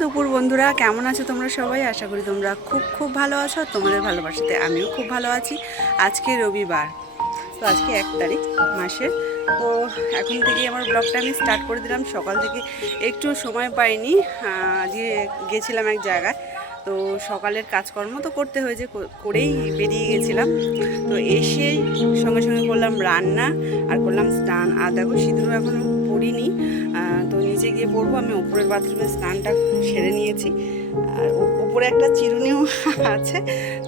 বন্ধুরা। কেমন আছো তোমরা সবাই? আশা করি তোমরা খুব খুব ভালো আছো। তোমাদের ভালোবাসাতে আমিও খুব ভালো আছি। আজকে রবিবার। তো আজকে এক তারিখ মাসের। তো এখন থেকেই আমার ব্লগটা আমি স্টার্ট করে দিলাম। সকাল থেকে একটু সময় পাইনি। আজকে গেছিলাম এক জায়গায়। তো সকালের কাজকর্ম তো করতে হয়েছে। করেই বেরিয়ে গেছিলাম। তো এসেই সঙ্গে সঙ্গে করলাম রান্না আর করলাম স্নান। আর দেখো সিঁদুরও এখনও পড়িনি। নিচে গিয়ে পড়ব, আমি ওপরের বাথরুমে স্নানটা সেরে নিয়েছি। আর ওপরে একটা চিরুনিও আছে,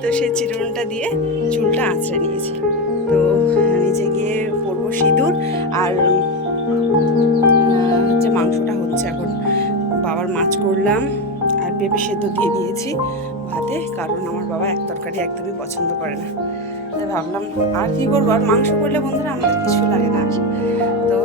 তো সেই চিরুনিটা দিয়ে চুলটা আঁচড়ে নিয়েছি। তো নিচে গিয়ে পড়ব সিঁদুর, আর হচ্ছে মাংসটা হচ্ছে এখন বাবার মাছ করলাম, আর পেঁপে সেদ্ধ দিয়ে দিয়েছি ভাতে, কারণ আমার বাবা এক তরকারি একদমই পছন্দ করে না। তাই ভাবলাম, আর কি করব? আর মাংস করলে বন্ধুরা আমাদের কিছু লাগে না। তো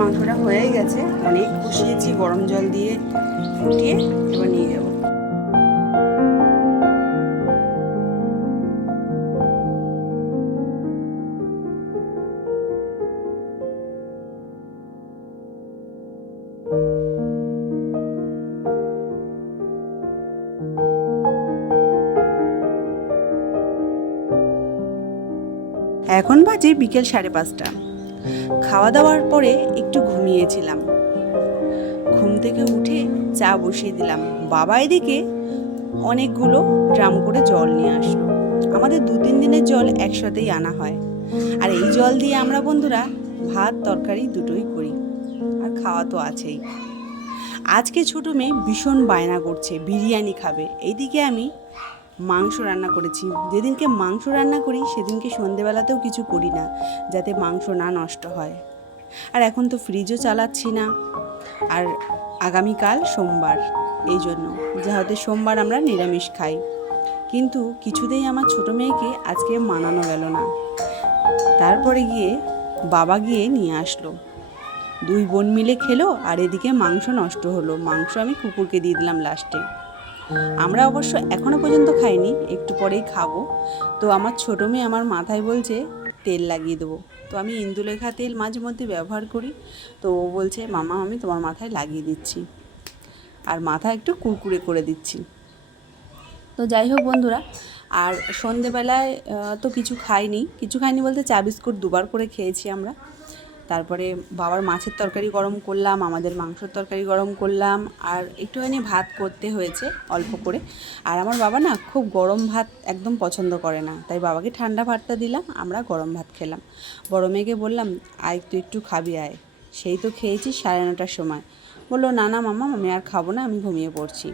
মাংসটা হয়ে গেছে। অনেক কষিয়েছি, গরম জল দিয়ে ফুটিয়ে এবার নিয়ে যাব। এখন বাজে বিকেল সাড়ে পাঁচটা। খাওয়া দাওয়ার পরে একটু ঘুমিয়েছিলাম। ঘুম থেকে উঠে চা বসিয়ে দিলাম। বাবা এদিকে অনেকগুলো ড্রাম করে জল নিয়ে আসলো। আমাদের দু তিন দিনের জল একসাথেই আনা হয়। আর এই জল দিয়ে আমরা বন্ধুরা ভাত, তরকারি দুটোই করি। আর খাওয়া তো আছেই। আজকে ছোটো মেয়ে ভীষণ বায়না করছে, বিরিয়ানি খাবে। এইদিকে আমি মাংস রান্না করেছি। যেদিনকে মাংস রান্না করি, সেদিনকে সন্ধেবেলাতেও কিছু করি না, যাতে মাংস না নষ্ট হয়। আর এখন তো ফ্রিজও চালাচ্ছি না। আর আগামীকাল সোমবার, এই জন্য যাহাতে সোমবার আমরা নিরামিষ খাই। কিন্তু কিছুতেই আমার ছোটো মেয়েকে আজকে মানানো গেল না। তারপরে গিয়ে বাবা গিয়ে নিয়ে আসলো। দুই বোন মিলে খেলো, আর এদিকে মাংস নষ্ট হলো। মাংস আমি কুকুরকে দিয়ে দিলাম লাস্টে। আমরা অবশ্য এখনও পর্যন্ত খাইনি, একটু পরেই খাব। তো আমার ছোটো মেয়ে আমার মাথায় বলছে, তেল লাগিয়ে দেবো। তো আমি ইন্দুলেখা তেল মাঝে মধ্যে ব্যবহার করি। তো ও বলছে, মামা, আমি তোমার মাথায় লাগিয়ে দিচ্ছি। আর মাথা একটু কুরকুরে করে দিচ্ছি। তো যাই হোক বন্ধুরা, আর সন্ধেবেলায় তো কিছু খাইনি। কিছু খাইনি বলতে চা বিস্কুট দুবার করে খেয়েছি আমরা। তারপরে বাবার মাছের তরকারি গরম করলাম, আমাদের মাংসের তরকারি গরম করলাম, আর একটুখানি ভাত করতে হয়েছে অল্প করে। আর আমার বাবা না খুব গরম ভাত একদম পছন্দ করে না, তাই বাবাকে ঠান্ডা ভাতটা দিলাম, আমরা গরম ভাত খেলাম। বড় মেয়েকে বললাম, আয় তুই একটু খাবি, আয়। সেই তো খেয়েছি সাড়ে নটার সময়। বলল, না না মামা আমি আর খাব না, আমি ঘুমিয়ে পড়ছি।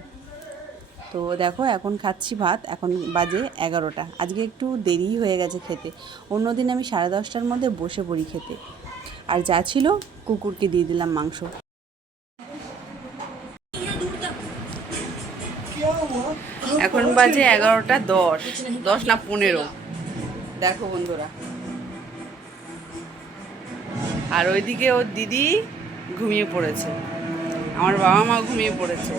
তো দেখো, এখন খাচ্ছি ভাত, এখন বাজে এগারোটা। আজকে একটু দেরি হয়ে গেছে খেতে। অন্যদিন আমি সাড়ে দশটার মধ্যে বসে পড়ি খেতে। আর যা ছিল কুকুরকে দিয়ে দিলাম মাংস। এখন বাজে এগারোটা দশ দশ না পনেরো। দেখো বন্ধুরা। আর ওইদিকে ওর দিদি ঘুমিয়ে পড়েছে। আমার বাবা মা ঘুমিয়ে পড়েছে।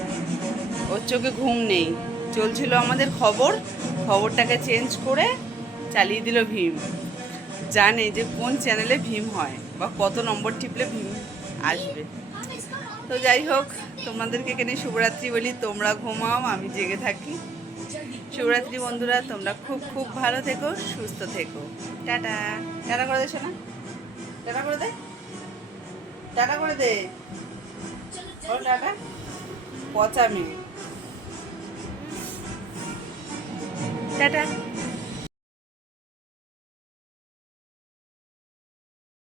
ওর চোখে ঘুম নেই। চলছিল আমাদের খবর। খবরটাকে চেঞ্জ করে চালিয়ে দিল ভীম। জানে যে কোন চ্যানেলে ভীম হয়। বা কত নম্বর টিপলে ভীম আসবে। তো যাই হোক, তোমাদেরকে এখানে শুভরাত্রি বলি, তোমরা ঘুমাও, আমি জেগে থাকি। শুভরাত্রি বন্ধুরা, তোমরা খুব খুব ভালো থেকো, সুস্থ থেকো। টাটা। টাটা করে দে শোনা টাটা করে দে। টাটা করে দে। বল টাটা। পচা মেয়ে। টাটা।